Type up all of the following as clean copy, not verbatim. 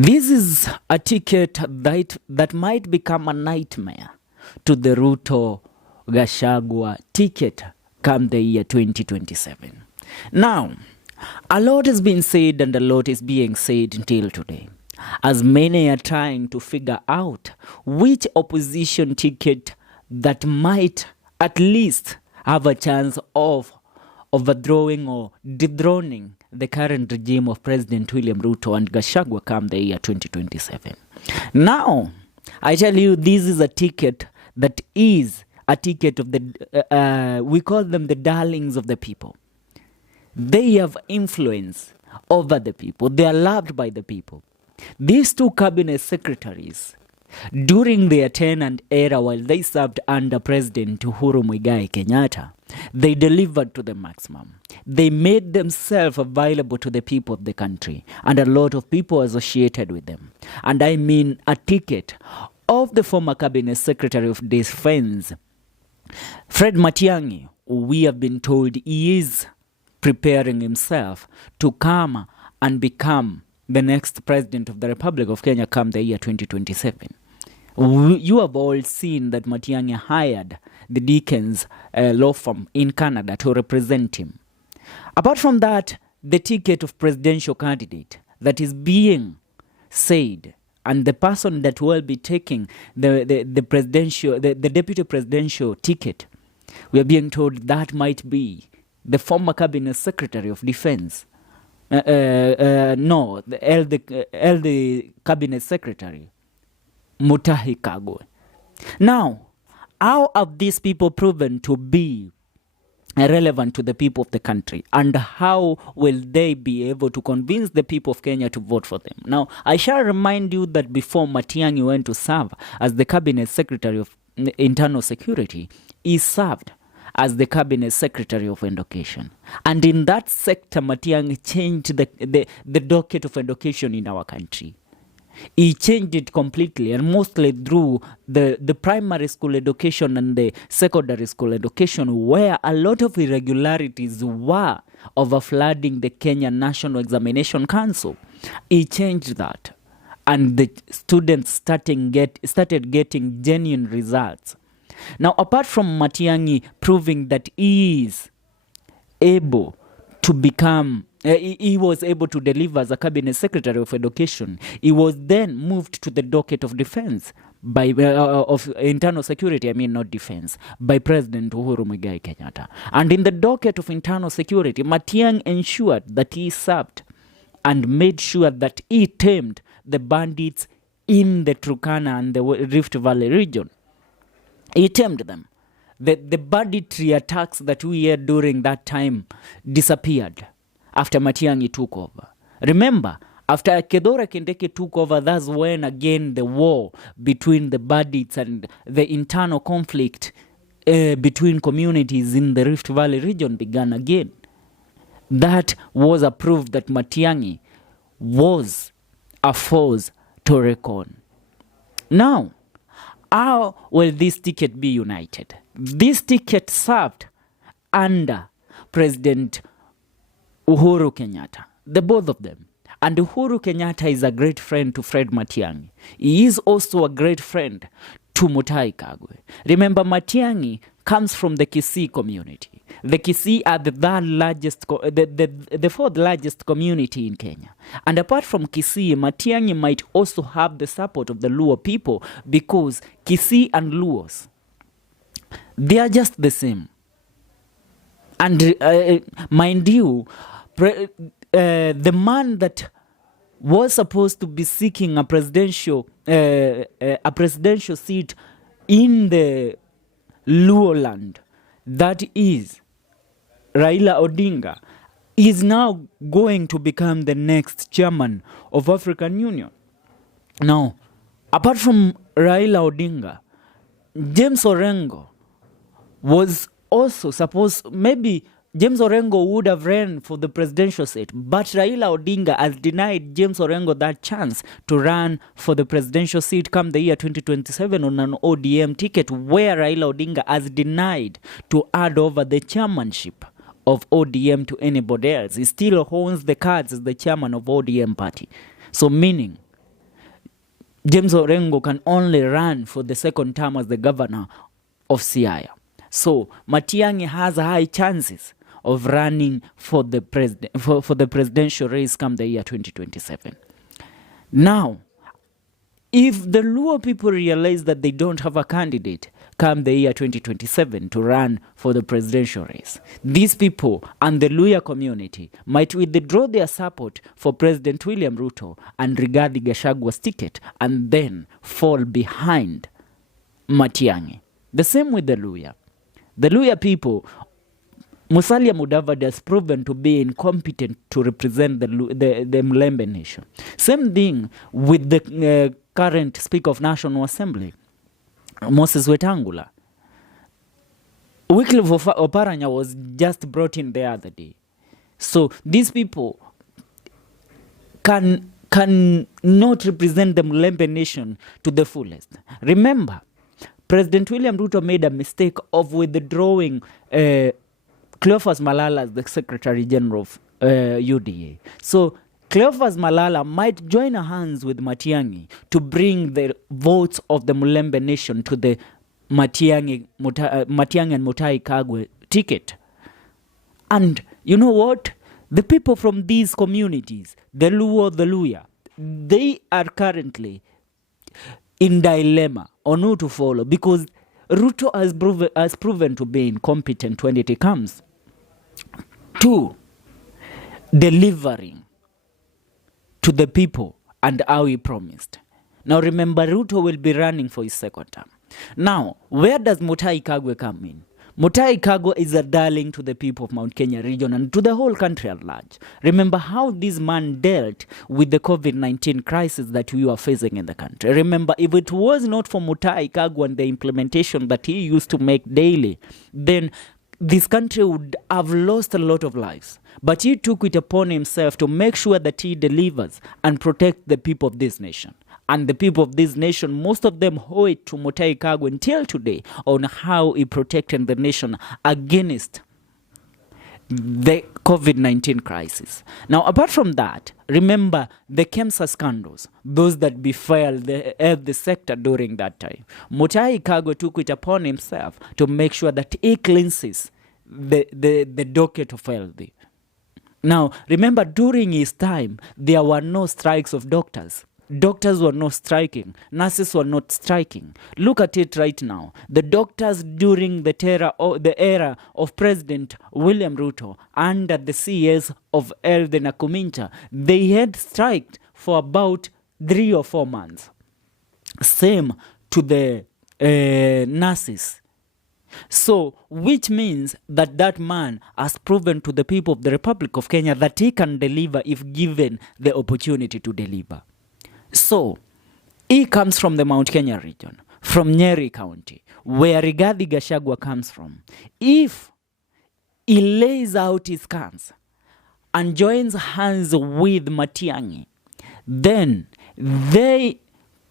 This is a ticket that might become a nightmare to the Ruto Gachagua ticket come the year 2027. Now, a lot has been said and a lot is being said until today, as many are trying to figure out which opposition ticket that might at least have a chance of overthrowing or dethroning the current regime of President William Ruto and Gachagua come the year 2027. Now, I tell you, this is a ticket that is a ticket of the, we call them the darlings of the people. They have influence over the people. They are loved by the people. These two cabinet secretaries, during their tenure era while they served under President Uhuru Kenyatta, they delivered to the maximum. They made themselves available to the people of the country, and a lot of people associated with them. And I mean a ticket of the former Cabinet Secretary of Defense, Fred Matiang'I. We have been told he is preparing himself to come and become the next President of the Republic of Kenya come the year 2027. You have all seen that Matiang'I hired the Dickens law firm in Canada to represent him. Apart from that, the ticket of presidential candidate that is being said, and the person that will be taking the deputy presidential ticket, we are being told that might be the former Cabinet Secretary of Defense. No, the Cabinet Secretary, Mutahi Kagwe. Now, how have these people proven to be relevant to the people of the country, and how will they be able to convince the people of Kenya to vote for them? Now, I shall remind you that before Matiang'I went to serve as the Cabinet Secretary of Internal Security, he served as the Cabinet Secretary of Education. And in that sector, Matiang'I changed the docket of education in our country. He changed it completely, and mostly through the primary school education and the secondary school education, where a lot of irregularities were overflooding the Kenya National Examination Council. He changed that, and the students started getting genuine results. Now, apart from Matiang'I proving that he is able to become he was able to deliver as a Cabinet Secretary of Education, he was then moved to the docket of defense of internal security, not defense, by President Uhuru Kenyatta. And in the docket of internal security, Matiang'I ensured that he served and made sure that he tamed the bandits in the Turkana and the Rift Valley region. He tamed them. The banditry attacks that we had during that time disappeared after Matiang'I took over. Remember, after Kedora Kindiki took over, that's when again the war between the bandits and the internal conflict between communities in the Rift Valley region began again. That was a proof that Matiang'I was a force to reckon. Now, how will this ticket be united? This ticket served under President Uhuru Kenyatta, the both of them. And Uhuru Kenyatta is a great friend to Fred Matiang'I. He is also a great friend to Mutahi Kagwe. Remember, Matiang'I comes from the Kisii community. The Kisii are the fourth largest community in Kenya. And apart from Kisii, Matiang'I might also have the support of the Luo people, because Kisii and Luos, they are just the same. And mind you, the man that was supposed to be seeking a presidential seat in the Luo land, that is Raila Odinga, is now going to become the next chairman of African Union. Now, apart from Raila Odinga, James Orengo was also supposed, maybe James Orengo would have ran for the presidential seat, but Raila Odinga has denied James Orengo that chance to run for the presidential seat come the year 2027 on an ODM ticket, where Raila Odinga has denied to add over the chairmanship of ODM to anybody else. He still owns the cards as the chairman of ODM party. So meaning, James Orengo can only run for the second term as the governor of Siaya. So Matiang'I has high chances of running for the presidential race come the year 2027. Now, if the Luo people realize that they don't have a candidate come the year 2027 to run for the presidential race, these people and the Luya community might withdraw their support for President William Ruto and Rigathi Gachagwa's ticket and then fall behind Matiang'I. The same with the Luya. The Luya people, Musalia Mudavadi has proven to be incompetent to represent the Mlembe nation. Same thing with the current Speaker of National Assembly, Moses Wetangula. Wycliffe Oparanya was just brought in the other day. So these people cannot represent the Mlembe nation to the fullest. Remember, President William Ruto made a mistake of withdrawing Cleophas Malala as the Secretary General of UDA. So Cleophas Malala might join hands with Matiang'I to bring the votes of the Mlembe nation to the Matiang'I and Mutahi Kagwe ticket. And you know what? The people from these communities, the Luo, the Luya, they are currently in dilemma on who to follow because Ruto has proven to be incompetent when it comes to delivering to the people and how he promised. Now remember, Ruto will be running for his second term. Now, where does Mutahi Kagwe come in? Mutahi Kagwe is a darling to the people of Mount Kenya region and to the whole country at large. Remember how this man dealt with the COVID-19 crisis that we were facing in the country. Remember, if it was not for Mutahi Kagwe and the implementation that he used to make daily, then this country would have lost a lot of lives. But he took it upon himself to make sure that he delivers and protect the people of this nation. And the people of this nation, most of them owe it to Mutahi Kagwe until today on how he protected the nation against the COVID-19 crisis. Now, apart from that, remember the KEMSA scandals, those that befell the sector during that time. Mutahi Kagwe took it upon himself to make sure that he cleanses the docket of healthy. Now, remember, during his time, there were no strikes of doctors. Doctors were not striking. Nurses were not striking. Look at it right now. The doctors during the era of President William Ruto under the CS of Elden Akumincha, they had striked for about 3 or 4 months. Same to the nurses. So, which means that man has proven to the people of the Republic of Kenya that he can deliver if given the opportunity to deliver. So, he comes from the Mount Kenya region, from Nyeri County, where Rigathi Gachagua comes from. If he lays out his cards and joins hands with Matiang'I, then they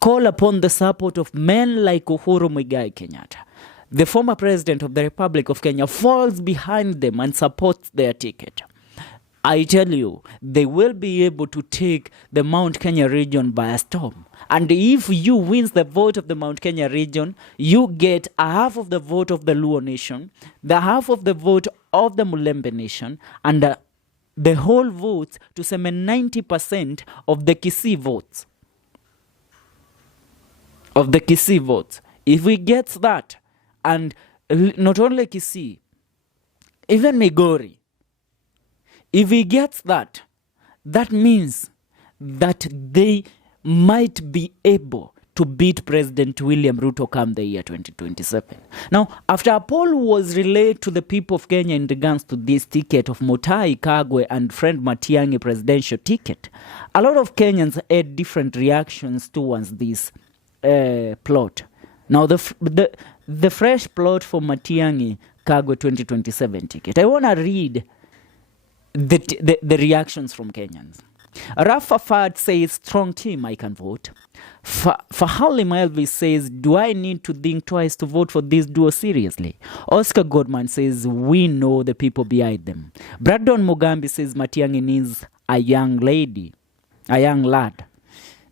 call upon the support of men like Uhuru Kenyatta. The former president of the Republic of Kenya falls behind them and supports their ticket. I tell you, they will be able to take the Mount Kenya region by a storm. And if you win the vote of the Mount Kenya region, you get a half of the vote of the Luo nation, the half of the vote of the Mlembe nation, and the whole votes to some 90% of the Kisii votes. If we get that, and not only Kisii, even Migori, if he gets that, that means that they might be able to beat President William Ruto come the year 2027. Now, after a poll was relayed to the people of Kenya in regards to this ticket of Mutahi Kagwe and friend Matiang'I presidential ticket, a lot of Kenyans had different reactions towards this plot. Now, the fresh plot for Matiang'I Kagwe 2027 ticket, I want to read the reactions from Kenyans. Rafa Fad says, strong team, I can vote. Fahali Elvis says, do I need to think twice to vote for this duo seriously? Oscar Godman says, we know the people behind them. Brandon Mugambi says, Matiang'I needs a young lad.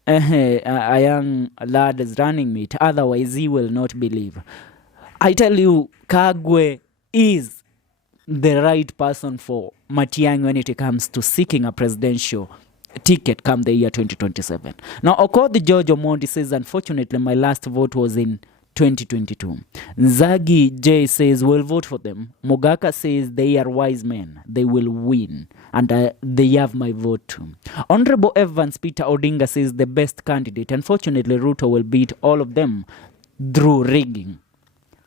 a young lad is running it. Otherwise, he will not believe. I tell you, Kagwe is the right person for Matiang'I when it comes to seeking a presidential ticket come the year 2027. Now, Okoth George Omondi says, unfortunately, my last vote was in 2022. Nzagi J says, we'll vote for them. Mogaka says, they are wise men. They will win. And they have my vote too. Honorable Evans Peter Odinga says, the best candidate. Unfortunately, Ruto will beat all of them through rigging.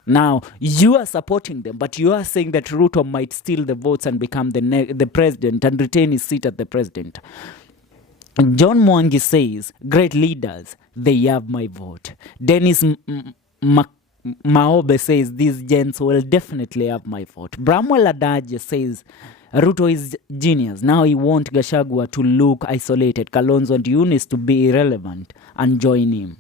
Now, you are supporting them, but you are saying that Ruto might steal the votes and become the president and retain his seat as the president. John Mwangi says, great leaders, they have my vote. Dennis Maobe says, these gents will definitely have my vote. Bramwell Adaje says, Ruto is genius. Now he wants Gachagua to look isolated, Kalonzo and Eunice to be irrelevant and join him.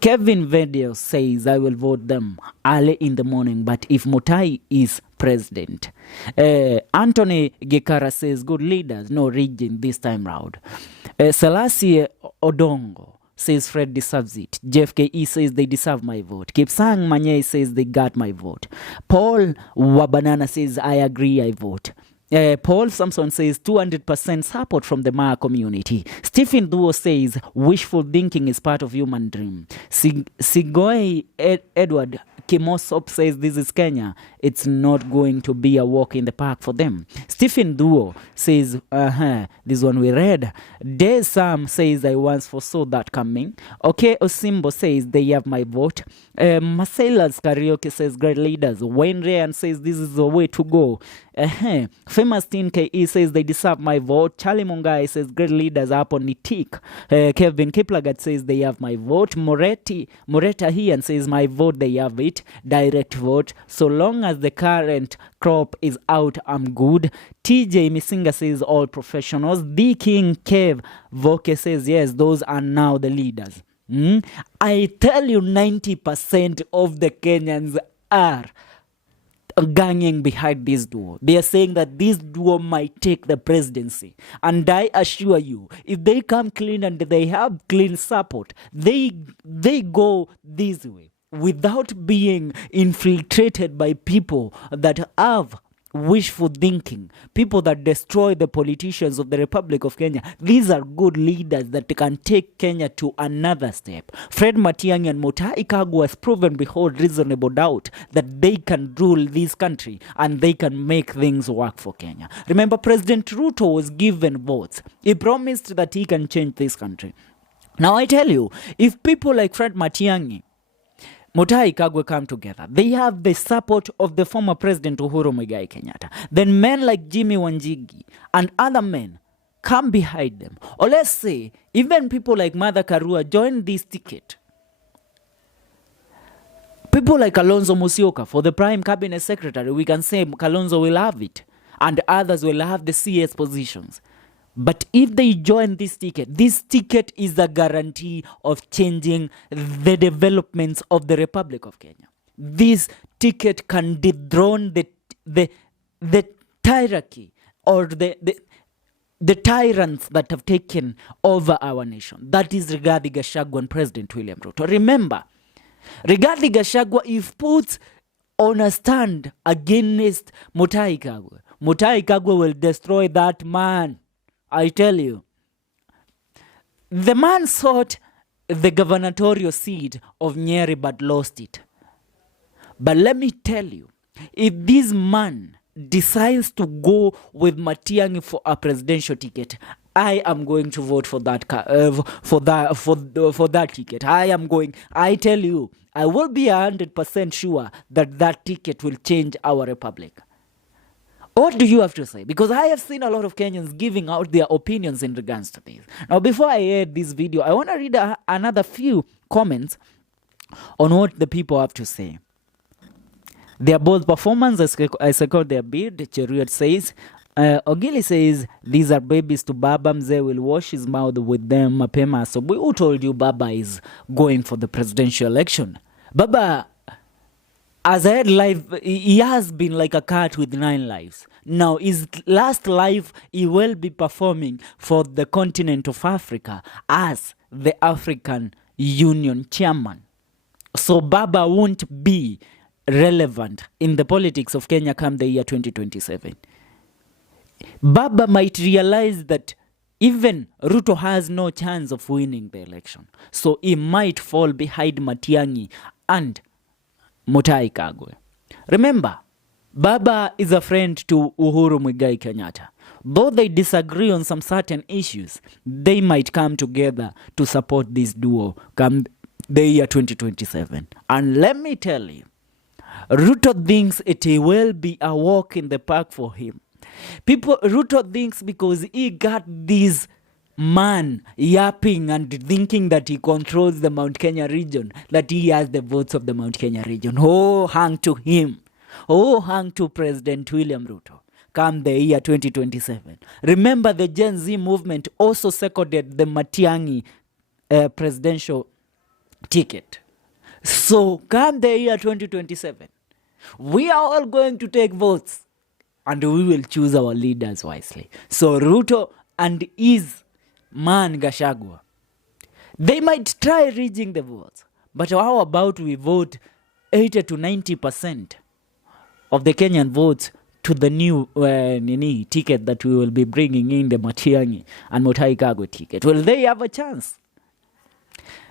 Kevin Vedio says, I will vote them early in the morning, but if Mutahi is president. Anthony Gekara says, good leaders, no rigging this time round. Selassie Odongo says, Fred deserves it. Jeff K.E. says, they deserve my vote. Kipsang Manye says, they got my vote. Paul Wabanana says, I agree, I vote. Paul Samson says 200% support from the Maa community. Stephen Duo says wishful thinking is part of human dream. Sigoi Edward Kimosop says this is Kenya. It's not going to be a walk in the park for them. Stephen Duo says, this one we read. De Sam says I once foresaw that coming. Okay, Osimbo says they have my vote. Marcela's Karaoke says great leaders. Wayne Ryan says this is the way to go. Famous Teen KE says they deserve my vote. Charlie Mungai says great leaders up on the tick. Kevin Kiplagat says they have my vote. Moreta Hian says my vote, they have it. Direct vote. So long as the current crop is out, I'm good. TJ Misinga says all professionals. The King Kev Voke says yes, those are now the leaders. I tell you, 90% of the Kenyans are ganging behind this duo. They are saying that this duo might take the presidency. And I assure you, if they come clean and they have clean support, they go this way without being infiltrated by people that have wishful thinking, people that destroy the politicians of the Republic of Kenya. These are good leaders that can take Kenya to another step. Fred Matiang'I and Mutahi Kagwe has proven beyond reasonable doubt that they can rule this country and they can make things work for Kenya. Remember, President Ruto was given votes. He promised that he can change this country. Now I tell you, if people like Fred Matiang'I, Mutahi Kagwe come together, they have the support of the former President Uhuru Kenyatta. Then men like Jimmy Wanjigi and other men come behind them. Or let's say, even people like Martha Karua join this ticket. People like Kalonzo Musyoka for the Prime Cabinet Secretary, we can say Kalonzo will have it. And others will have the CS positions. But if they join this ticket is a guarantee of changing the developments of the Republic of Kenya. This ticket can dethrone the hierarchy or the tyrants that have taken over our nation. That is Rigathi Gachagua and President William Ruto. Remember, Rigathi Gachagua, if put on a stand against Mutahi Kagwe, Mutahi Kagwe will destroy that man. I tell you, the man sought the gubernatorial seat of Nyeri but lost it. But let me tell you, if this man decides to go with Matiang'I for a presidential ticket, I am going to vote for that ticket. I tell you, I will be 100% sure that that ticket will change our republic. What do you have to say? Because I have seen a lot of Kenyans giving out their opinions in regards to this. Now, before I end this video, I want to read another few comments on what the people have to say. They are both performance. I second their bid. Cheruiyot says, Ogili says, these are babies to Baba. Mzee will wash his mouth with them. Mapema. So who told you Baba is going for the presidential election? Baba as I had life, he has been like a cat with 9 lives. Now, his last life, he will be performing for the continent of Africa as the African Union chairman. So Baba won't be relevant in the politics of Kenya come the year 2027. Baba might realize that even Ruto has no chance of winning the election. So he might fall behind Matiang'I and Mutahi Kagwe. Remember, Baba is a friend to Uhuru Kenyatta. Though they disagree on some certain issues, they might come together to support this duo come the year 2027. And let me tell you, Ruto thinks it will be a walk in the park for him. Ruto thinks because he got this man yapping and thinking that he controls the Mount Kenya region, that he has the votes of the Mount Kenya region. Oh, hang to him. Oh, hang to President William Ruto come the year 2027. Remember, the Gen Z movement also seconded the Matiang'I presidential ticket. So come the year 2027, we are all going to take votes and we will choose our leaders wisely. So Ruto and his man Gachagua, they might try reaching the votes, but how about we vote 80 to 90% of the Kenyan votes to the new ticket that we will be bringing in, the Matiang'I and Mutahi Kagwe ticket? Will they have a chance?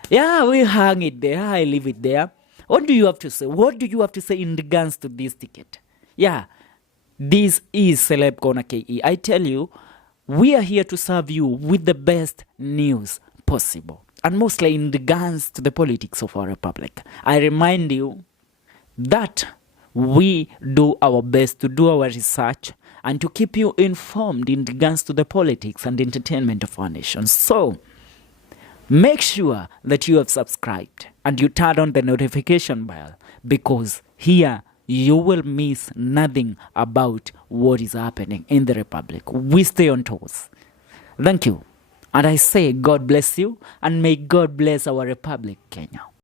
Yeah, we hang it there. I leave it there. What do you have to say? What do you have to say in regards to this ticket? Yeah, this is Celeb Corner KE. I tell you, we are here to serve you with the best news possible, and mostly in regards to the politics of our republic. I remind you that we do our best to do our research and to keep you informed in regards to the politics and entertainment of our nation. So, make sure that you have subscribed and you turn on the notification bell, because here you will miss nothing about what is happening in the Republic. We stay on toes. Thank you. And I say God bless you, and may God bless our Republic, Kenya.